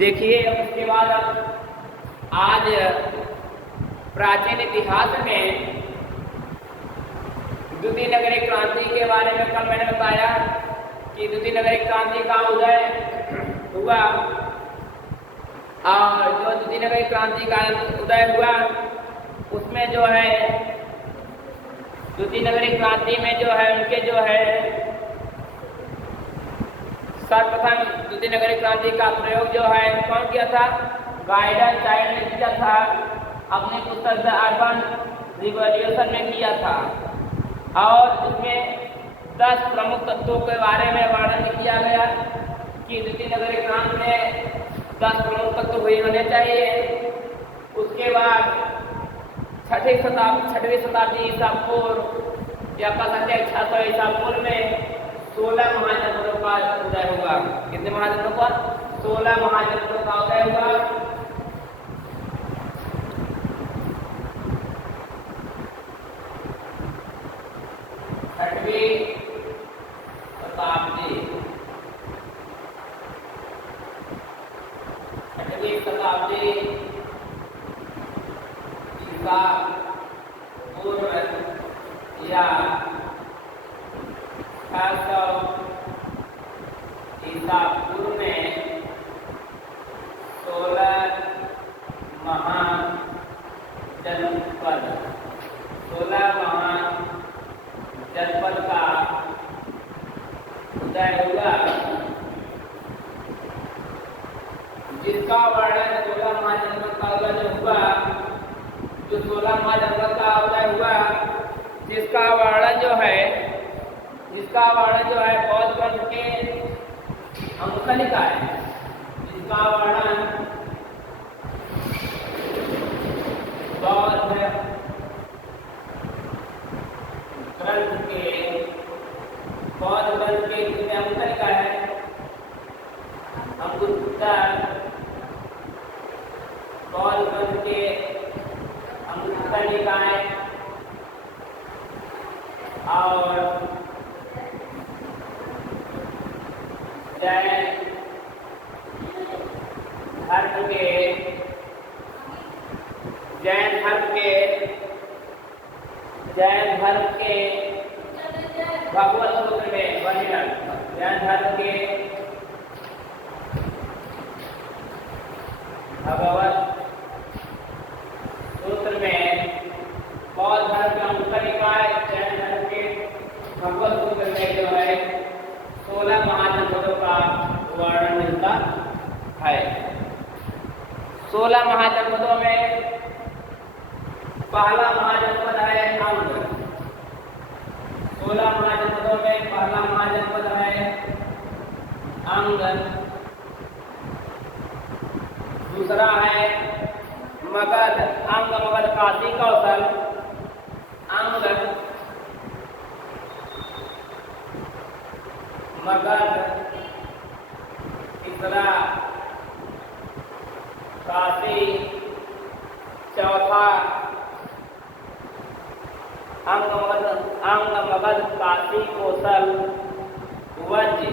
देखिए उसके बाद आज प्राचीन इतिहास में द्वितीय नगरीय क्रांति के बारे में कल मैंने बताया कि द्वितीय नगरीय क्रांति का उदय हुआ और जो द्वितीय नगरीय क्रांति का उदय हुआ उसमें जो है द्वितीय नगरीय क्रांति में जो है उनके जो है सर्वप्रथम द्वितीय नगरीय क्रांति का प्रयोग जो है कौन किया था? गाइडन चाइल्ड ने किया था, अपने पुस्तक द अर्बन रिवॉल्यूशन में किया था और इसमें 10 प्रमुख तत्वों के बारे में वर्णन किया गया कि द्वितीय नगरीय क्रांति में 10 प्रमुख तत्व हुए होने चाहिए। उसके बाद 6वीं शताब्दी ईसा पूर्व या कह सकते हैं 600 ईसा पूर्व में 16 महाजनपदों का उदय हुआ। कितने महाजनपदों का? 16 महाजनपदों का उदय हुआ। छठवीं शताब्दी ईसा पूर्व या 600 ईसा पूर्व में 16 महान जनपद का उदय हुआ, जिसका वर्णन 16 महाजनपद का उदय हुआ, जो 16 महाजनपद का उदय हुआ, जिसका वर्णन जो है बौद्ध ग्रंथ के अंकलिका है, जिसका वर्णन बौद्ध ग्रंथ के अंकलिका है, अंगुत्तर बौद्ध ग्रंथ के अंकलिका है और जैन धर्म के भगवत सूत्र में वर्णन, जैन धर्म के भगवत सूत्र में बौद्ध धर्म का अंकलिका है, जैन धर्म के भगवत सूत्र में जो है 16 महाजनपदों का वर्णन मिलता है। 16 महाजनपदों में पहला महाजनपद है अंग। 16 महाजनपदों में पहला महाजनपद है अंग, दूसरा है मगध, अंग मगध काशी कौशल अंग, मगध, तीसरा काशी, चौथा अंग मगध काशी कौशल वज्र,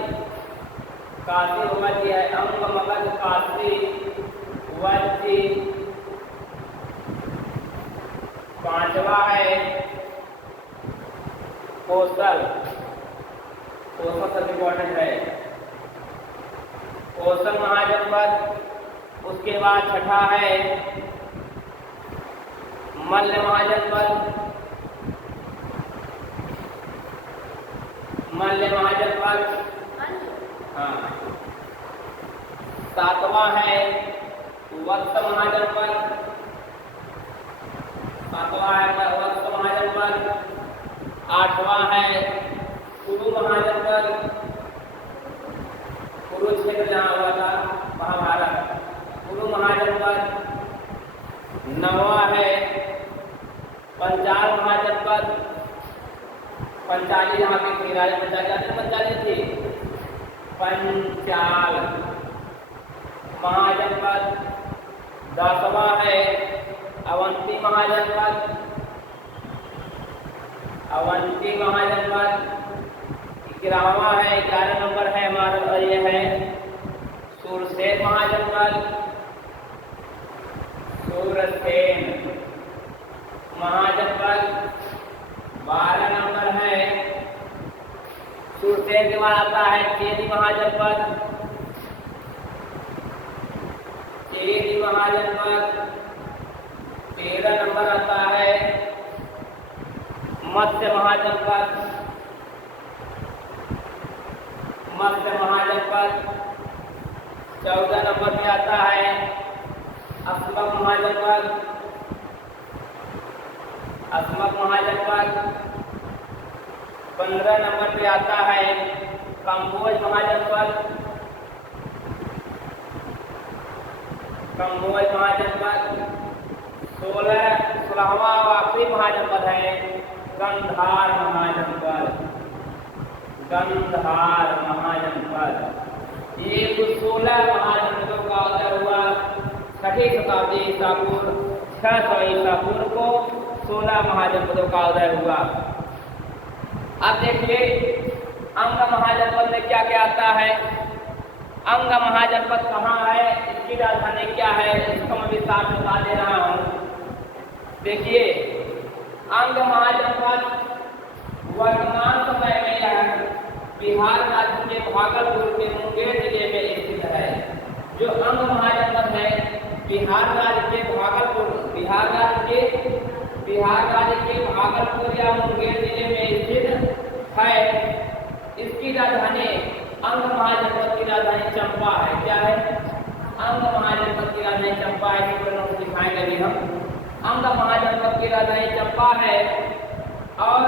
काशी वज्र है अंग मगध काशी वज्र, पांचवा है कौशल सबसे इम्पोर्टेंट है, कौशल महाजनपद। उसके बाद छठा है मल्ल महाजनपद, हाँ। सातवां है वत्स महाजनपद, आठवां है कुरु महाजनपद, कुरुक्षेत्र जहाँ हुआ था महाभारत, कुरु महाजनपद। नौवां है पंचाल महाजनपद, पंचाली जहाँ की राजा पंचाली थी, पंचाल महाजनपद। 10वां है अवंती महाजनपद, 11वां है 11 नंबर है हमारा, ये है सुरसेन महाजनपद, सुरसेन महाजनपद 12 नंबर है। सुरसेन के बाद आता है चेदी महाजनपद, चेदी महाजनपद 13 नंबर आता है। मत्स्य महाजनपद, मत्स्य महाजनपद 14 नंबर पे आता है। अस्मक महाजनपद, अस्मक महाजनपद 15 नंबर पे आता है। कम्बोज महाजनपद, कम्बोज महाजनपद 16वां आखिरी महाजनपद है गंधार महाजनपद, गंधार महाजनपद। ये 16 महाजनपदों का उदय हुआ 6वीं शताब्दी ईसा पूर्व, 600 ईसा पूर्व को 16 महाजनपदों का उदय हुआ। अब देखिए अंग महाजनपद में क्या क्या आता है। अंग महाजनपद कहाँ है, इसकी राजधानी क्या है, इसको मैं विस्तार से बता दे रहा हूँ। देखिए अंग महाजनपद वर्तमान समय में यह बिहार राज्य के भागलपुर के मुंगेर जिले में स्थित है। जो अंग महाजनपद है बिहार राज्य के भागलपुर, बिहार राज्य के भागलपुर या मुंगेर जिले में स्थित है। इसकी राजधानी अंग महाजनपद की राजधानी चंपा है। क्या है? अंग महाजनपद की राजधानी चंपा है। इसको दिखाएंगे अभी हम। अंग महाजनपद की राजधानी चंपा है। और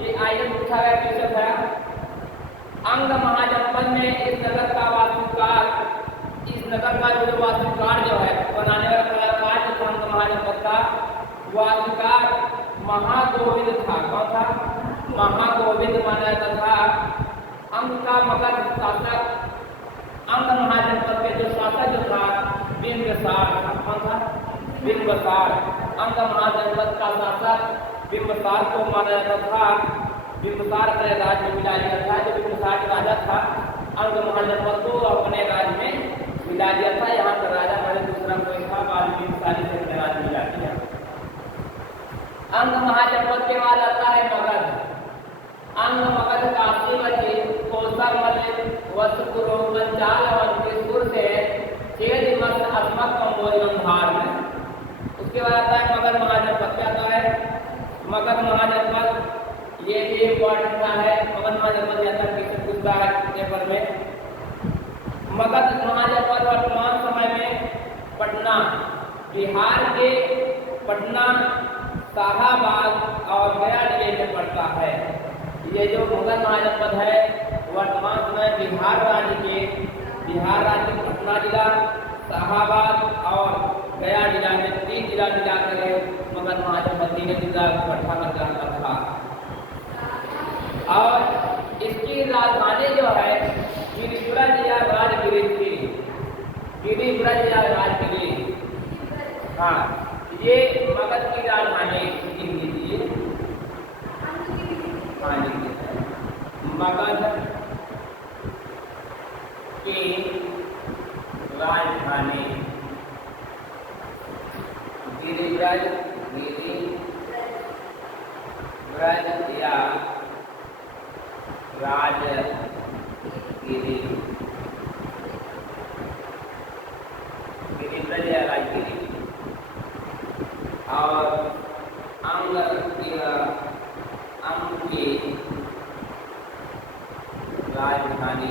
ये आइटम पूछा गया क्वेश्चन है, अंग महाजनपद में इस नगर का वास्तुकार, इस नगर का जो वास्तुकार जो है, बनाने वाला कलाकार जो था अंग महाजनपद का वास्तुकार महागोविंद था। कौन था? महागोविंद माना जाता था। अंग का मगध शासक, अंग महाजनपद के जो शासक जो था बिंबिसार था। कौन था? बिंबिसार। अंग महाजनपद का शासक बिंबिसार को माना जाता था। बिंबिसार अपने राज्य में मिला दिया था। जो बिंबिसार का राजा था अंग महाजनपद को अपने राज्य में मिला दिया था। यहाँ का राजा पहले दूसरा कोई था, बाद में बिंबिसारी से अपने राज्य मिला दिया। अंग महाजनपद के बाद आता है मगध। अंग मगध काशी मध्य कोसर मध्य वत्सपुर पंचाल और त्रिशूर से चेद मत्स्य अस्मक कम्बोज गंधार में। उसके बाद आता है मगध महाजनपद। क्या आता है? मगध महाजनपद ये भी इम्पोर्टेंट का है। मगध महाजनपद जैसा क्वेश्चन पूछता है पेपर में। मगध महाजनपद वर्तमान समय में पटना, बिहार के पटना, शाहाबाद और गया जिले में पड़ता है। ये जो मगध महाजनपद है वर्तमान समय बिहार राज्य के पटना जिला, शाहाबाद और गया जिला में 3 जिला मिलाकर मगध महाजनपद 3 जिला इकट्ठा कर जाता था। और इसकी राजधानी जो है गिरिपुरा जिला राजगिरी थी। गिरिपुरा जिला राजगिरी, हाँ, ये मगध की राजधानी लीजिए। हाँ जी, मगध की राजधानी गिरिब्रज, गिरिब्रज या राजगिरी, गिरिब्रज या राजगिरी। और अंग की राजधानी,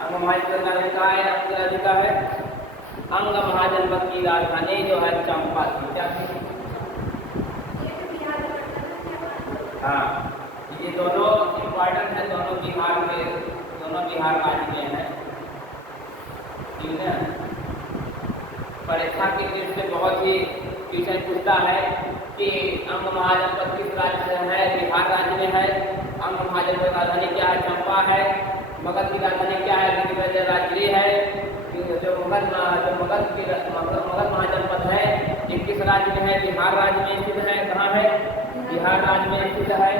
अंग महाजनपद का है, अंग है। अंग महाजनपद की राजधानी जो है चंपा थी। क्या थी? हाँ, ये दोनों इम्पोर्टेंट है, दोनों बिहार राज्य में है। ठीक है, परीक्षा की दृष्टि से बहुत ही क्वेश्चन पूछता है कि अंग महाजनपद किस राज्य में है? बिहार राज्य में है। अंग महाजनपद की राजधानी क्या है? चंपा है। मगध की राजधानी क्या है? गिरिब्रज राजगिरी है। जो मगध महाजनपद है ये किस राज्य में है? बिहार राज्य में स्थित है। कहाँ है? बिहार राज्य में स्थित है।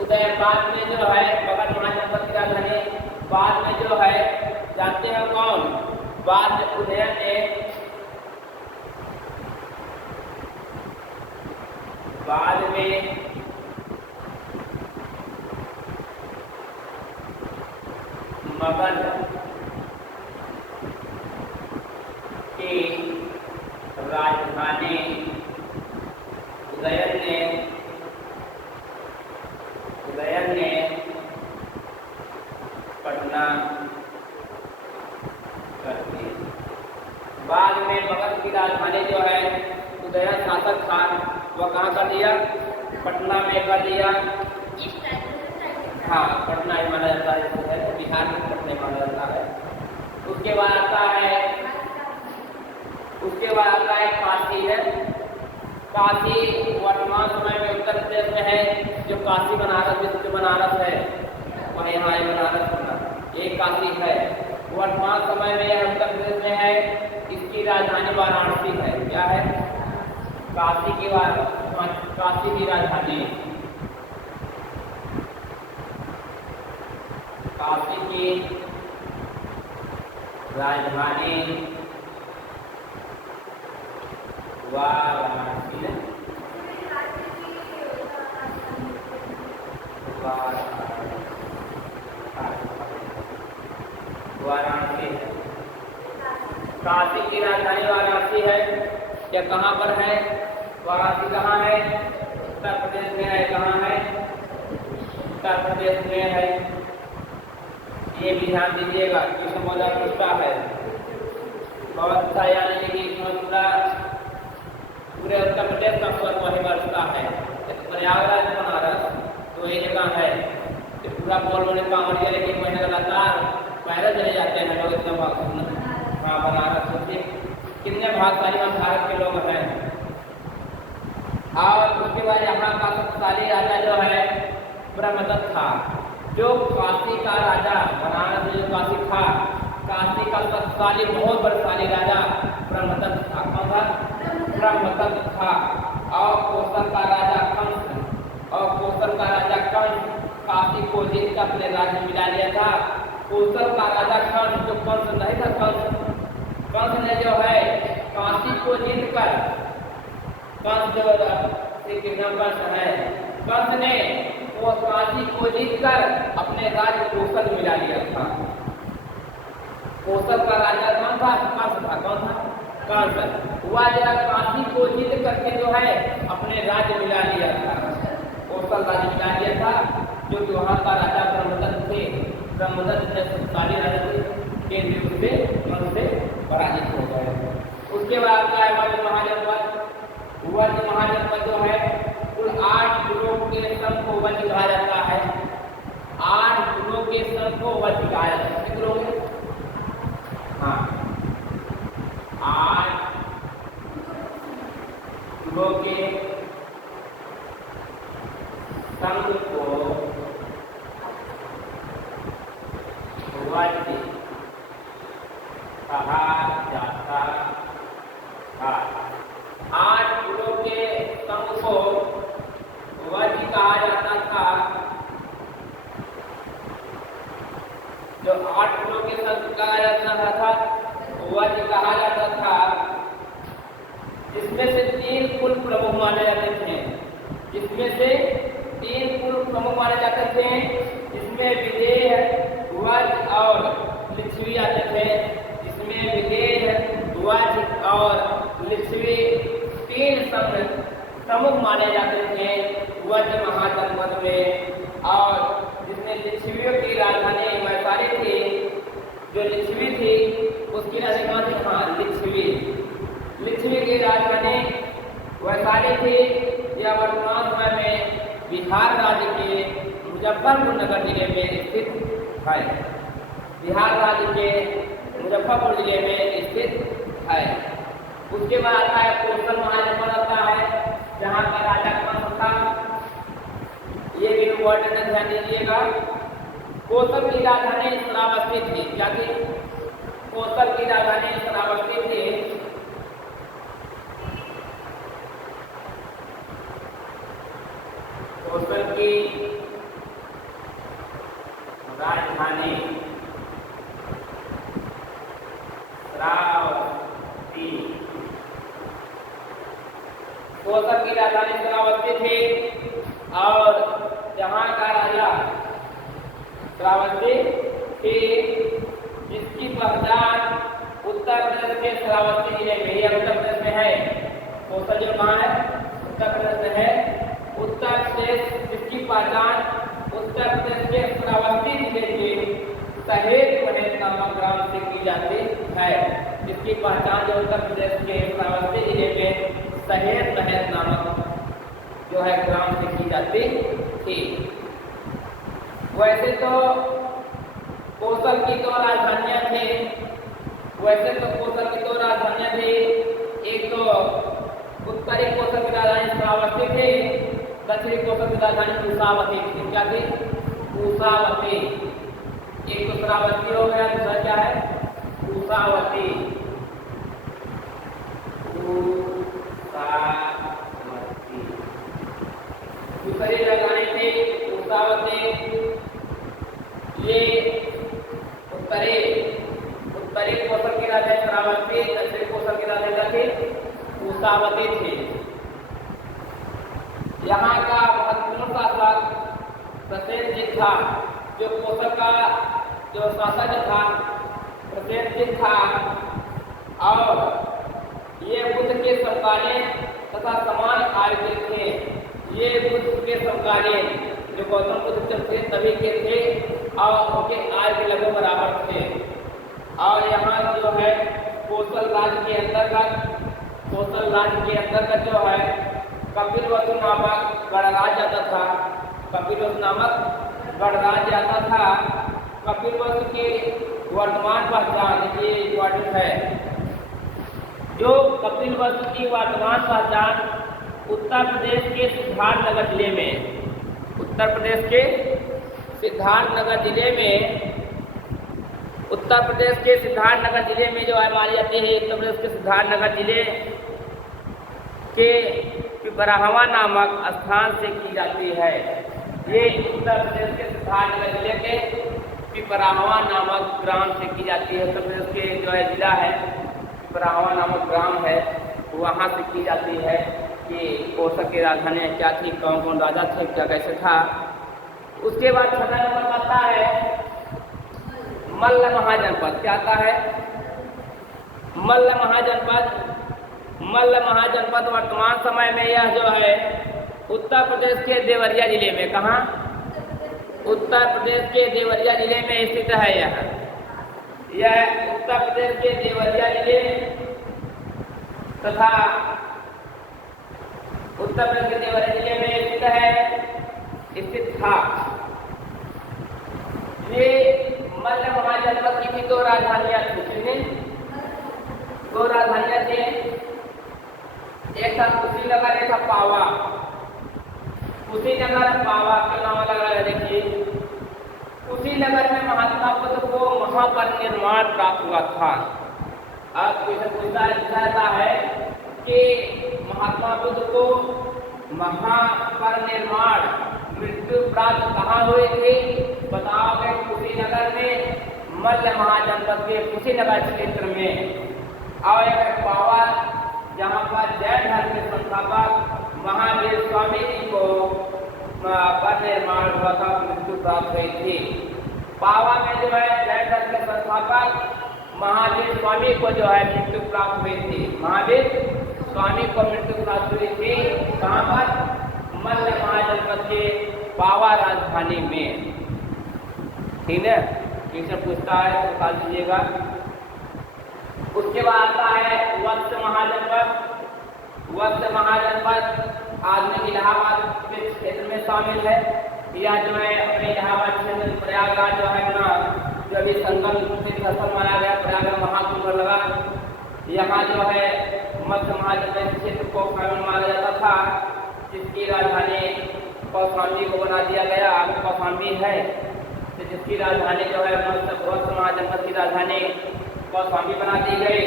उदयबाद में जो है मगध महाजनपद की राजधानी, बाद में जो है जानते हैं कौन, बाद में उदयन ने बाद में मगध की राजधानी उदयन ने पटना कर दी। बाद में मगध की राजधानी जो है उदयन शासक था वह कहाँ कर दिया, पटना में कर दिया। हाँ, पटना ही माना जाता है, बिहार में पटना माना जाता है। उसके बाद आता है काशी है। काशी वर्तमान समय में उत्तर प्रदेश में है। जो काशी बनारस विश्व बनारस है वह यहाँ है, बनारस एक काशी है। वर्तमान समय में उत्तर प्रदेश में है। इसकी राजधानी वाराणसी है। क्या है, काशी की राजधानी, काशी की राजधानी वाराणसी है। वाराणसी है, काशी की राजधानी वाराणसी है। यह कहाँ पर है, वाराणसी कहाँ है, उत्तर प्रदेश में है। कहाँ है, उत्तर प्रदेश में है। ये भी ध्यान दीजिएगा, कृष्ण मौजा पृष्ठा है बहुत अच्छा, यानी कि पूरे उत्तर प्रदेश का स्वर वही बरसता है। प्रयागराज बनारस तो ये जगह है, पूरा बोल बोले कांवड़िया, लेकिन महीने लगातार पैदल चले जाते हैं लोग, इतना हाँ बनारस होते कितने भागशाली भारत के लोग हैं। और उसके बाद यहाँ का शक्तिशाली राजा जो है ब्रह्मदत्त था। जो काशी का राजा, बनारस में जो काशी था, काशी का शक्तिशाली बहुत बलशाली राजा ब्रह्मदत्त था। कौन था, ब्रह्मदत्त था। और कौशल का राजा कंस काशी को जीत कर अपने राज्य में मिला लिया था। कौशल का राजा कंस, जो कंस नहीं था, कंस ने जो है काशी को जीत कर, कंस जो श्री कृष्ण कंस है, कंस ने वो काशी को जीत कर अपने राज्य कौशल में मिला लिया था। कौशल का राजा कौन था, कंस था। कौन था, कंस। वह जरा काशी को जीत करके जो है अपने राज्य मिला लिया था, कौशल राज्य मिला लिया था। जो कि वहाँ का राजा ब्रह्मदत्त थे। ब्रह्मदत्त ने शक्तिशाली राजा थे, केंद्रीय रूप से कंस से पराजित हो गए। उसके बाद का है वज्र महाजनपद। वज्र महाजनपद जो है कुल 8 गुरुओं के संघ को वज्र कहा जाता है। 8 गुरुओं के संघ को वज्र कहा जाता है। कितने लोग हैं, हाँ 8 गुरुओं के संघ को वज्र कहा जाता था। 8 गुरुओं के संघ को वज्र कहा जाता था। जो 8 गुरुओं के संघ कहा जाता था वज्र कहा जाता था, जिसमें से 3 कुल प्रमुख माने जाते थे। जिसमें से 3 कुल प्रमुख माने जाते थे, जिसमें विदेह, वज्र और लिच्छवी आते थे। जिसमें विदेह, वज्र और लिच्छवी 3 प्रमुख माने जाते थे वज्र महाजनपद में। और जिसमें लिच्छवियों की राजधानी वैशाली थी, जो लिच्छवी थी उसकी राजधानी कहाँ थी, हाँ लिच्छवी की राजधानी वैशाली थी। यह वर्तमान समय में बिहार राज्य के मुजफ्फरपुर नगर जिले में स्थित है। बिहार राज्य के मुजफ्फरपुर जिले में स्थित है। उसके बाद आता है कौशल महाजनपद आता है, जहाँ का राजा कंस था। ये भी इम्पोर्टेंट है, ध्यान दीजिएगा। कौशल की राजधानी श्रावस्ती थी। क्या थी, कौशल की राजधानी श्रावस्ती थी। कौशल की श्रावस्ती थी, जिसकी पहचान उत्तर प्रदेश के श्रावस्ती जिले में, ये उत्तर प्रदेश में है, कौशल जो कहाँ है, उत्तर प्रदेश में है। उत्तर प्रदेश, जिसकी पहचान उत्तर प्रदेश के श्रावस्ती जिले के सहेत महल नामक ग्राम से की जाती है। जिसकी पहचान जो उत्तर प्रदेश के श्रावस्ती जिले में सहेत महल नामक जो है ग्राम से की जाती थी। वैसे तो कौशल की दो राजधानियां थी, वैसे तो कौशल की दो राजधानियां थी, एक तो उत्तरी कौशल की राजधानी श्रावस्ती थी, दक्षिणी कौशल की राजधानी कुशावती थी। क्या थी? कुशावती। एक तो श्रावस्ती हो गया, दूसरा क्या है? कुशावती। दूसरी राजधानी थी कुशावती। ये उत्तरी कौशल की राजधानी श्रावस्ती, दक्षिणी कौशल की राजधानी थी कुशावती थी। यहाँ का महत्वपूर्ण शासक प्रसेनजीत था। जो कौशल का जो शासक था प्रसेनजीत था, और ये बुद्ध के समकालीन तथा समान आयु के थे। ये बुद्ध के समकालीन जो गौतम बुद्ध थे तभी के थे, और उनके आयु के लगभग बराबर थे। और यहाँ जो है कौशल राज्य के अंतर्गत जो है कपिलवस्तु नामक गणराज्य आता था। कपिलवस्तु नामक गणराज्य आता था। कपिलवस्तु की वर्तमान पहचान ये इम्पोर्टेंट है। जो कपिलवस्तु की वर्तमान पहचान उत्तर प्रदेश के सिद्धार्थनगर जिले में, उत्तर प्रदेश के सिद्धार्थनगर जिले में, उत्तर प्रदेश के सिद्धार्थनगर जिले में जो है मानी जाती है। उत्तर प्रदेश के सिद्धार्थनगर जिले के पिपराहवा नामक स्थान से की जाती है। ये उत्तर प्रदेश के सिद्धार्थनगर जिले के पिपराहवा नामक ग्राम से की जाती है। उत्तर प्रदेश के जो है जिला है पिपराहवा नामक ग्राम है, वहाँ से की जाती है कि कौशल की राजधानी क्या थी, कौन कौन राजा थे, क्या कैसे था। उसके बाद छठा नंबर आता है मल्ल महाजनपद। क्या आता है? मल्ल महाजनपद। मल्ल महाजनपद वर्तमान समय में यह जो है उत्तर प्रदेश के देवरिया जिले में, कहाँ? उत्तर प्रदेश के देवरिया जिले में स्थित है। यह उत्तर प्रदेश के देवरिया जिले तथा उत्तर प्रदेश के देवरिया जिले में स्थित था। ये मल्ल महाजनपद की भी दो राजधानियां थी। दो राजधानियां थी, एक था कुशीनगर, एक था पावा। कुशीनगर पावा का नाम लगा है। देखिए कुशीनगर में महात्मा बुद्ध को महापरिनिर्वाण प्राप्त हुआ था। अब पूछता है कि महात्मा बुद्ध को महापरिनिर्वाण मृत्यु प्राप्त कहाँ हुई थी? बताओगे? कुशीनगर में, मल्ल महाजनपद के कुशीनगर क्षेत्र में। और एक पावा जहाँ पर जैन धर्म के संस्थापक महावीर स्वामी जी को परिनिर्वाण हुआ था, मृत्यु प्राप्त हुई थी। पावा में जो है जैन धर्म के संस्थापक महावीर स्वामी को जो है मृत्यु प्राप्त हुई थी। महावीर स्वामी को मृत्यु प्राप्त हुई थी। कहाँ पर? मल्ल महाजनपद के पावा राजधानी में। ठीक है, किससे पूछता है तो निकाल दीजिएगा। उसके बाद आता है वत्स महाजनपद। वत्स महाजनपद आधुनिक इलाहाबाद के क्षेत्र में शामिल है। यह जो है अपने इलाहाबाद क्षेत्र प्रयागराज जो है ना, जो अभी संगम स्थल माना गया, प्रयागराज महाकुंभ लगा, यहाँ जो है मध्य महाजनपद क्षेत्र को शामिल माना जाता था, जिसकी राजधानी कौशाम्बी को बना दिया गया। कौशाम्बी है, तो जिसकी राजधानी जो है वत्स महाजनपद की राजधानी कौशाम्बी बना दी गई।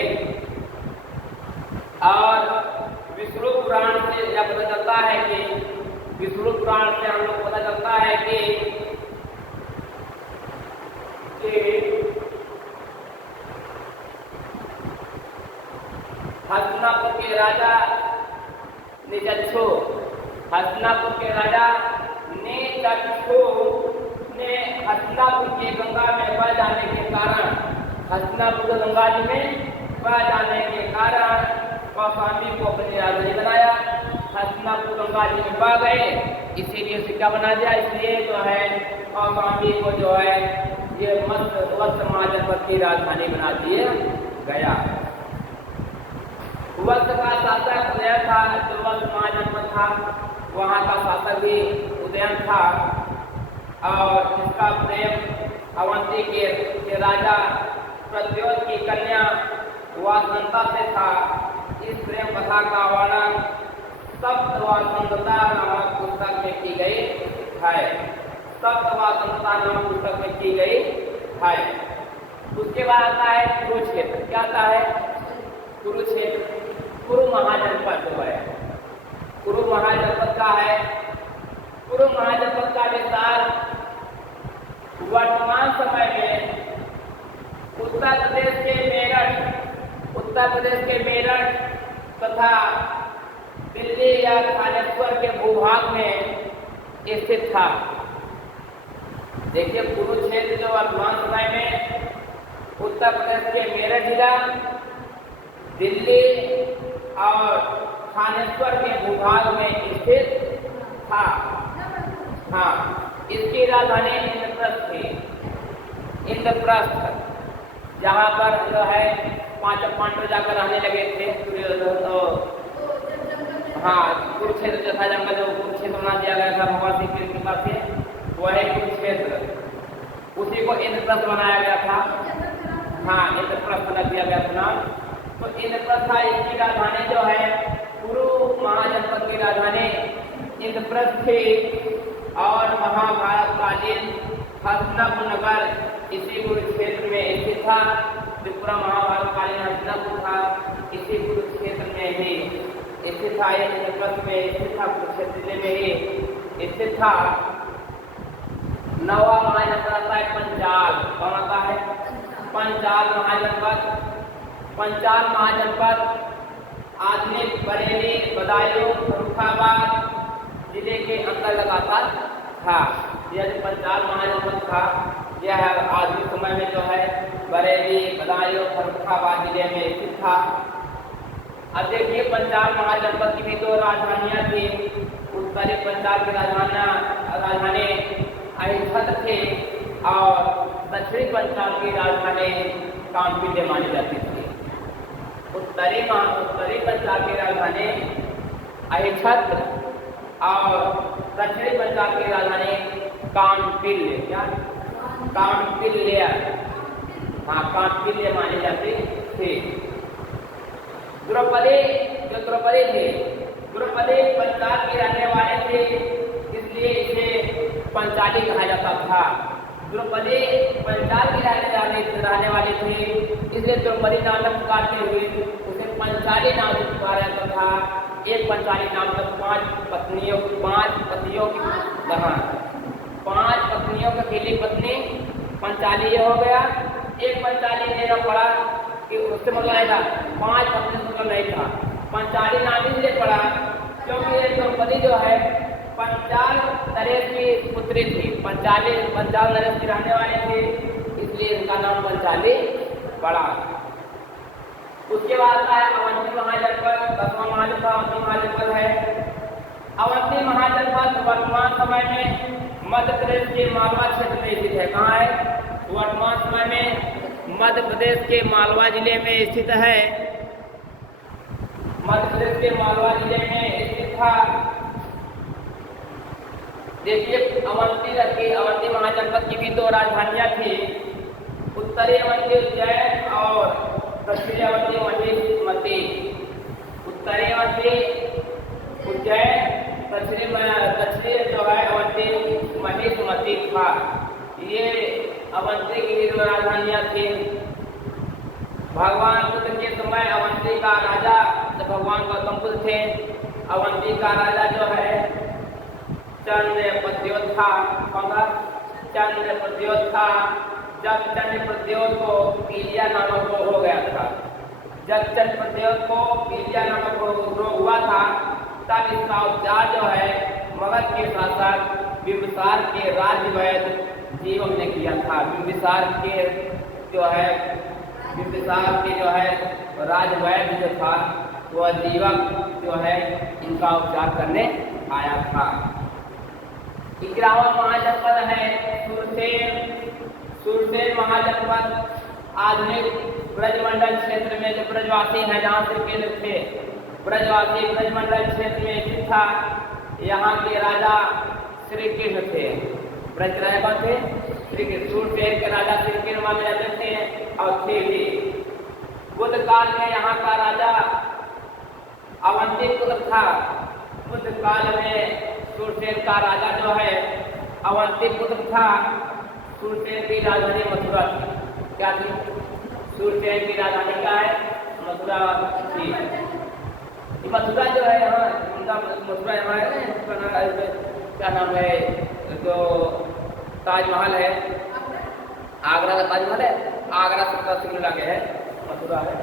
और विष्णु पुराण से यह पता चलता है कि विष्णु पुराण से हम लोग पता चलता है कि हस्तिनापुर के राजा निचक्षु, हस्तिनापुर के राजा निचक्षु ने हस्तिनापुर हस्तिनापुर गंगा जी में बह जाने के कारण कौशाम्बी को अपनी राजधानी बनाया। हस्तिनापुर गंगा जी में बह गए, इसीलिए उसे क्या बना दिया, इसलिए जो है कौशाम्बी को जो है ये वत्स महाजनपद की राजधानी बना दिया गया। वत्स का शासक उदयन था, जो वत्स महाजनपद था वहाँ का शासक भी उदयन था, और इसका प्रेम अवंती के राजा प्रद्योत की कन्या वासंता से था। इस प्रेम कथा का वर्णन सप्तवासंतता नामक पुस्तक में की गई है। सप्तवासंतता नामक पुस्तक में की गई है। उसके बाद आता है कुरुक्षेत्र। क्या आता है? कुरुक्षेत्र कुरु महाजनपद जो है, कुरु महाजनपद का है। कुरु महाजनपद का विस्तार वर्तमान समय में उत्तर प्रदेश के मेरठ तथा दिल्ली या थानेश्वर के भूभाग में स्थित था। देखिए, कुरुक्षेत्र जो वर्तमान समय में उत्तर प्रदेश के मेरठ जिला, दिल्ली और थानेश्वर के भूभाग में स्थित था। हाँ, इसकी राजधानी इंद्रप्रस्थ थी। इंद्रप्रस्थ, जहाँ पर जो है पांचों पांडव जाकर रहने लगे थे। तो हाँ, कुरुक्षेत्र जो था जंगल, जो कुरुक्षेत्र बना दिया गया था भगवान श्री कृष्ण की कृपा से, वह कुरुक्षेत्र, उसी को इंद्रप्रस्थ बनाया गया था। हाँ, इंद्रप्रस्थ बना दिया गया था नाम। तो इंद्रप्रस्थ था, इसकी राजधानी जो है कुरु महाजनपद की राजधानी इंद्रप्रस्थ थी। और महाभारतकालीन हस्तिनापुर नगर इसी कुरुक्षेत्र में स्थित था। जो पूरा महाभारतकालीन हस्तिनापुर था, इसी कुरुक्षेत्र में ही स्थित था। इंद्रप्रस्थ में स्थित था, कुरुक्षेत्र जिले में ही स्थित था। नवा महाजनपद आता है पंचाल। कौन आता है? पंचाल महाजनपद। पंचाल महाजनपद आधुनिक बरेली, बदायूं, फर्रुखाबाद जिले के अंतर्गत आता था। यह जो पंचाल महाजनपद था, यह आधुनिक समय में जो है बरेली, बदायूं, फर्रुखाबाद जिले में स्थित था। अब देखिए, पंचाल महाजनपद की भी दो राजधानियां थी। उत्तरी पंचाल की राजधानी अहिच्छत्र थी और दक्षिणी पंचाल की राजधानी कांपिल्य मानी जाती थी। उत्तरी पंचाल की राजधानी अहिच्छत्र और दक्षिणी पंचाल की राजधानी कांपिल्य। क्या? कांपिल्य। हाँ, कांपिल्य मानी जाती थी। द्रौपदी थे, द्रौपदी पंचाल के रहने वाले थे, इसलिए इसे पंचाली कहा जाता था। द्रौपदी पंचाल की रहने वाली थी, इसलिए द्रौपदी नाम से पुकारते हुए उसे पंचाली नाम से पुकारा जाता था। एक पंचाली नाम पर 5 पत्नियों की अकेली पत्नी पंचाली हो गया। एक पंचाली लेना पड़ा कि उससे मतलब नहीं था, 5 पत्नी से मतलब नहीं था। पंचाली नाम इसलिए पड़ा क्योंकि ये द्रौपदी जो है पंचाल नरेश की पुत्री थी। पंचाल नरेश की रहने वाली थी, इसलिए इनका नाम पंचाली पड़ा। उसके बाद आता है अवंती महाजनपद। 10वां महाजनपद अवंती महाजनपद है। अवंती महाजनपद वर्तमान समय में मध्य प्रदेश के मालवा क्षेत्र में स्थित है। कहाँ है? वर्तमान समय में मध्य प्रदेश के मालवा जिले में स्थित है। मध्य प्रदेश के मालवा जिले में स्थित था। देखिए, अवंती महाजनपद की भी दो राजधानियां थी। उत्तरी अवंती उज्जैन और दक्षिणी अवंती महिष्मती। उत्तरी अवंती उज्जैन, दक्षिणी जो है अवंती महिष्मती था। ये अवंती की दो राजधानियां थी। भगवान बुद्ध के समय अवंती का राजा, जब भगवान गौतम बुद्ध थे, अवंती का राजा जो है चंद्रप्रद्योत था। चंद्रप्रद्योत था। जब चंद्रप्रद्योत को पीलिया नामक रोग हो गया था, जब चंद्रप्रद्योत को पीलिया नामक रोग हुआ था, तब इसका उपचार जो है मगध के शासक बिंबिसार के राज्य वैद्य जीवक ने किया था। बिंबिसार के जो है बिंबिसार के जो है राजवैद्य जो था वह दीवक जो है इनका उपचार करने आया था। 11वां महाजनपद है सुरसेन। सुरसेन महाजनपद आधुनिक ब्रजमंडल क्षेत्र में जो ब्रजवासी हैं जहाँ से केंद्र थे, ब्रजवासी ब्रजमंडल क्षेत्र में स्थित था। यहाँ के राजा श्री कृष्ण थे। ब्रज राजा कौन थे? श्री कृष्ण। सुरसेन के राजा श्री कृष्ण माने जाते थे और थे भी। बुद्ध काल में यहाँ का राजा अवंती पुत्र था। बुद्ध काल में सुरसेन का राजा जो है अवंती पुत्र था। सुरसेन की राजधानी मथुरा थी। क्या थी? सुरसेन की राजधानी क्या है? मथुरा थी। मथुरा जो है यहाँ उनका मथुरा यहाँ है, क्या नाम है जो ताजमहल है, आगरा का ताजमहल है, आगरा 70 किलो के है, मथुरा है।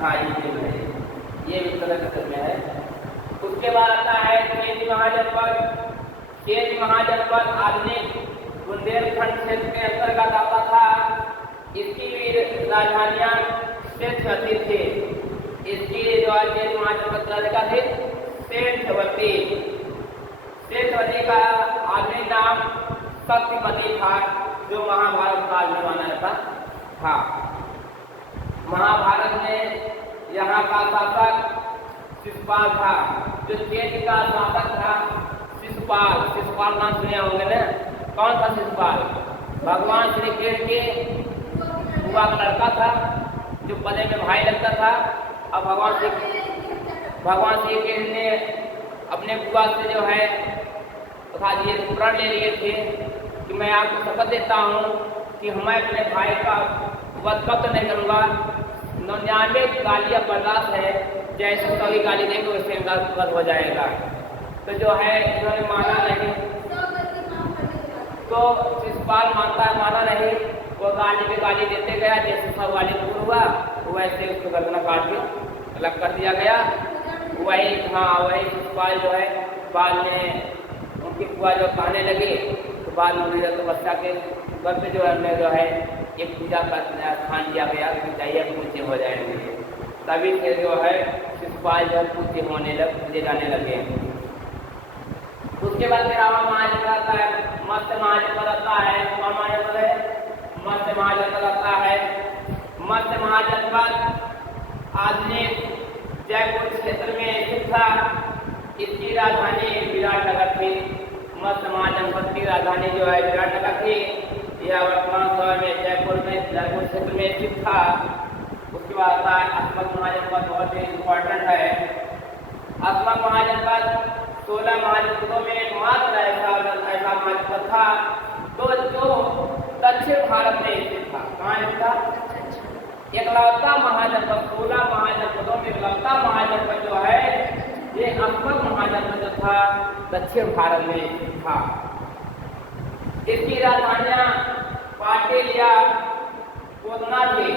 हाँ ये भी उत्तर प्रदेश में है। उसके बाद आता है केंद्र महाजनपद। केंद्र महाजनपद आधुनिक बुंदेलखंड क्षेत्र के अंतर्गत आता था। इसकी भी राजधानियां सेठवती थी। इसकी जो केंद्र महाजनपद राजा थे सेठवती। सेठवती का आधुनिक नाम शक्तिमती था, जो महाभारत काल में माना जाता था। महाभारत में यहाँ का शासक शिशुपाल था। जो केंद्र का शासक था शिशुपाल। शिशुपाल नाम सुने होंगे ना? कौन था शिशुपाल? भगवान श्री कृष्ण के बुआ का लड़का था, जो पदे में भाई लगता था। अब भगवान श्री कृष्ण ने अपने बुआ से जो है बता दिए, प्रण ले लिए थे कि मैं आपको शपथ देता हूँ कि मैं अपने भाई का वध कब नहीं करूँगा। 99 गालियाँ बर्दाश्त है, जैसे सभी गाली देंगे वैसे इनका वध हो जाएगा। तो जो है इन्होंने माना नहीं, तो शिशुपाल माना नहीं। वो गाली पे गाली देते गया, जैसे सब गाली दूर हुआ वैसे उसको गर्दन काट के अलग कर दिया गया। वही शिशुपाल जो है बाद में उनकी बुआ जो कहने लगी, तो बाद में तो बच्चा के घर पे जो है एक पूजा का स्थान दिया गया कि चाहिए पूज्य हो जाएंगे। तभी से जो है शिशुपाल जो पूज्य पूजे जाने लगे। उसके बाद 13वां महाजनपद आता है मत्स्य महाजनपद आता है। कौन महाजनपद है? मत्स्य महाजनपद आता है। मत्स्य महाजनपद आधुनिक जयपुर क्षेत्र में स्थित था। इसकी राजधानी विराटनगर थी। मत्स्य महाजनपद की राजधानी जो है विराटनगर थी। यह वर्तमान समय में जयपुर क्षेत्र में स्थित था। उसके बाद आता है अस्मक महाजनपद, बहुत ही इम्पोर्टेंट है। अस्मक महाजनपद 16 महाजनपदों में एकमात्र ऐसा महाजनपद था तो जो दक्षिण भारत में स्थित था। कहाँ स्थित था? इकलौता महाजनपद, 16 महाजनपदों में इकलौता महाजनपद जो है ये अस्मक महाजनपद जो था दक्षिण भारत में स्थित था। इसकी राजधानियां पाटिल या कोतना थी।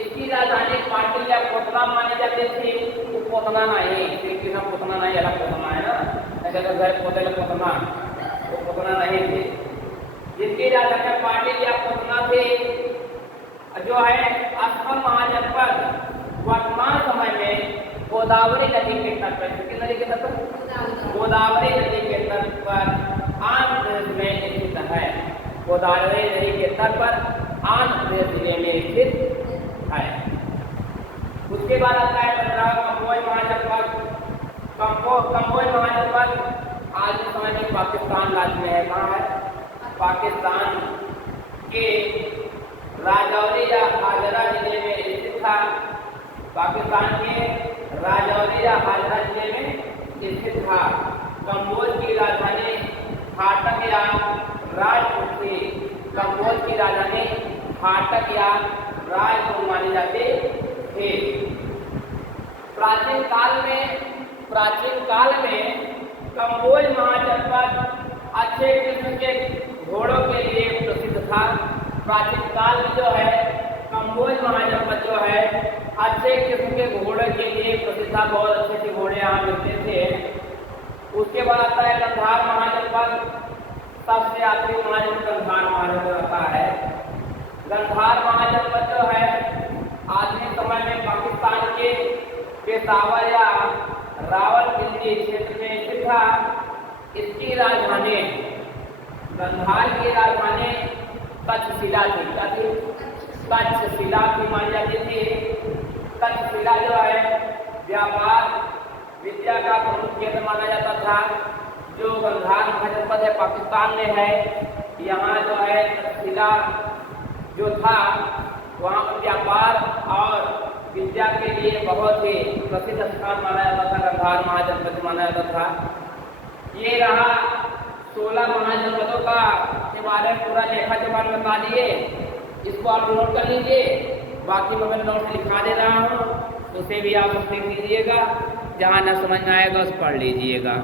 इसकी राजधानी पाटिल या कोतना मानी जाती थी। वो कोतना नहीं, क्योंकि हम कोतना नहीं, अलग कोतना है ना, ऐसे तो घर पोते कोतना, वो कोतना नहीं थी। जिसकी राजधानी पाटिल या कोतना थी जो है अस्मक महाजनपद वर्तमान समय में गोदावरी नदी के तट पर, किस नदी के तट पर? गोदावरी नदी के तट पर आंध्र प्रदेश में स्थित है। गोदावरी नदी के तट पर आंध्र प्रदेश जिले में स्थित है। उसके बाद आता है 15वां कंबोज महाजनपद। कंबोज महाजनपद आज के समय में पाकिस्तान राज्य में है। कहाँ है? पाकिस्तान के राजौरी या हाजरा जिले में स्थित था। पाकिस्तान के राजौरी या हाजरा जिले में स्थित था। कंबोज की राजधानी फाटक या राजपुर थी। कंबोज की राजधानी फाटक या राजपुर माने जाते थे। प्राचीन काल में कंबोज महाजनपद अच्छे किस्म के घोड़ों के लिए प्रसिद्ध था। प्राचीन काल में जो है कंबोज महाजनपद जो है अच्छे किस्म के घोड़े के लिए प्रसिद्ध था। बहुत अच्छे अच्छे घोड़े यहाँ मिलते थे। उसके बाद आता है गंधार महाजनपद। सबसे आखिरी महाजनपद गंधार महाजनपद आता है। गंधार महाजनपद जो है आधुनिक समय में पाकिस्तान के पेशावर या रावलपिंडी क्षेत्र में स्थित था। इसकी राजधानी गंधार की राजधानी तक्षशिला थी। क्या थी? तक्षशिला की मानी जाती थी। तक्षशिला जो है व्यापार विद्या का प्रमुख केंद्र माना जाता था। जो गंधार महाजनपद है पाकिस्तान में है, यहाँ जो है तक्षशिला जो था वहाँ पर व्यापार और विद्या के लिए बहुत ही प्रसिद्ध स्थान माना जाता था, गंधार महाजनपद माना जाता था। ये रहा 16 महाजनपदों का के बारे में पूरा लेखा जोखा बता दिए। इसको आप नोट कर लीजिए, बाकी मैं नोट से लिखा दे रहा हूँ, उसे भी आप देख लीजिएगा, जहाँ न समझ में आएगा उस पढ़ लीजिएगा।